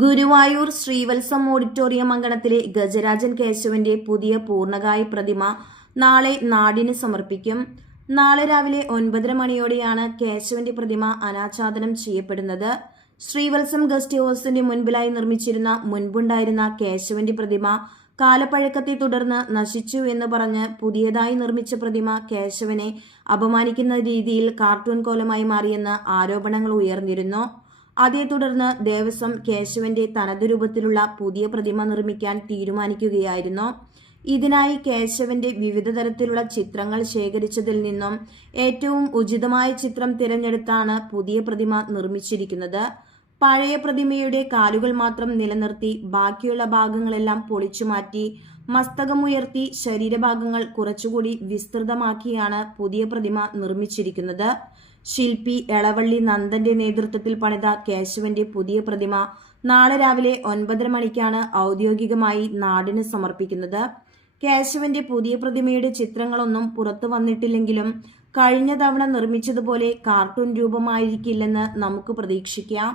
Guruvayur Sreevalsam auditorium അങ്കണത്തിലെ ഗജരാജൻ കേശവന്റെ പുതിയ പൂർണകായ പ്രതിമ നാളെ നാടിന് സമർപ്പിക്കും. നാളെ രാവിലെ ഒൻപതര മണിയോടെയാണ് കേശവന്റെ പ്രതിമ അനാച്ഛാദനം ചെയ്യപ്പെടുന്നത്. ശ്രീവത്സം ഗസ്റ്റ് ഹൗസിന്റെ മുൻപിലായി നിർമ്മിച്ചിരുന്ന മുൻപുണ്ടായിരുന്ന കേശവന്റെ പ്രതിമ കാലപ്പഴക്കത്തെ തുടർന്ന് നശിച്ചു എന്ന് പറഞ്ഞ് പുതിയതായി നിർമ്മിച്ച പ്രതിമ കേശവനെ അപമാനിക്കുന്ന രീതിയിൽ കാർട്ടൂൺ കോലമായി മാറിയെന്ന് ആരോപണങ്ങൾ ഉയർന്നിരുന്നു. അതേ തുടർന്ന് ദേവസ്വം കേശവന്റെ തനത് രൂപത്തിലുള്ള പുതിയ പ്രതിമ നിർമ്മിക്കാൻ തീരുമാനിക്കുകയായിരുന്നു. ഇതിനായി കേശവന്റെ വിവിധ തരത്തിലുള്ള ചിത്രങ്ങൾ ശേഖരിച്ചതിൽ നിന്നും ഏറ്റവും ഉചിതമായ ചിത്രം തിരഞ്ഞെടുത്താണ് പുതിയ പ്രതിമ നിർമ്മിച്ചിരിക്കുന്നത്. പഴയ പ്രതിമയുടെ കാലുകൾ മാത്രം നിലനിർത്തി ബാക്കിയുള്ള ഭാഗങ്ങളെല്ലാം പൊളിച്ചുമാറ്റി മസ്തകമുയർത്തി ശരീരഭാഗങ്ങൾ കുറച്ചുകൂടി വിസ്തൃതമാക്കിയാണ് പുതിയ പ്രതിമ നിർമ്മിച്ചിരിക്കുന്നത്. ശില്പി എളവള്ളി നന്ദന്റെ നേതൃത്വത്തിൽ പണിത കേശവന്റെ പുതിയ പ്രതിമ നാളെ രാവിലെ ഒൻപതര മണിക്കാണ് ഔദ്യോഗികമായി നാടിന് സമർപ്പിക്കുന്നത്. കേശവന്റെ പുതിയ പ്രതിമയുടെ ചിത്രങ്ങളൊന്നും പുറത്തു വന്നിട്ടില്ലെങ്കിലും കഴിഞ്ഞ തവണ നിർമ്മിച്ചതുപോലെ കാർട്ടൂൺ രൂപമായിരിക്കില്ലെന്ന് നമുക്ക് പ്രതീക്ഷിക്കാം.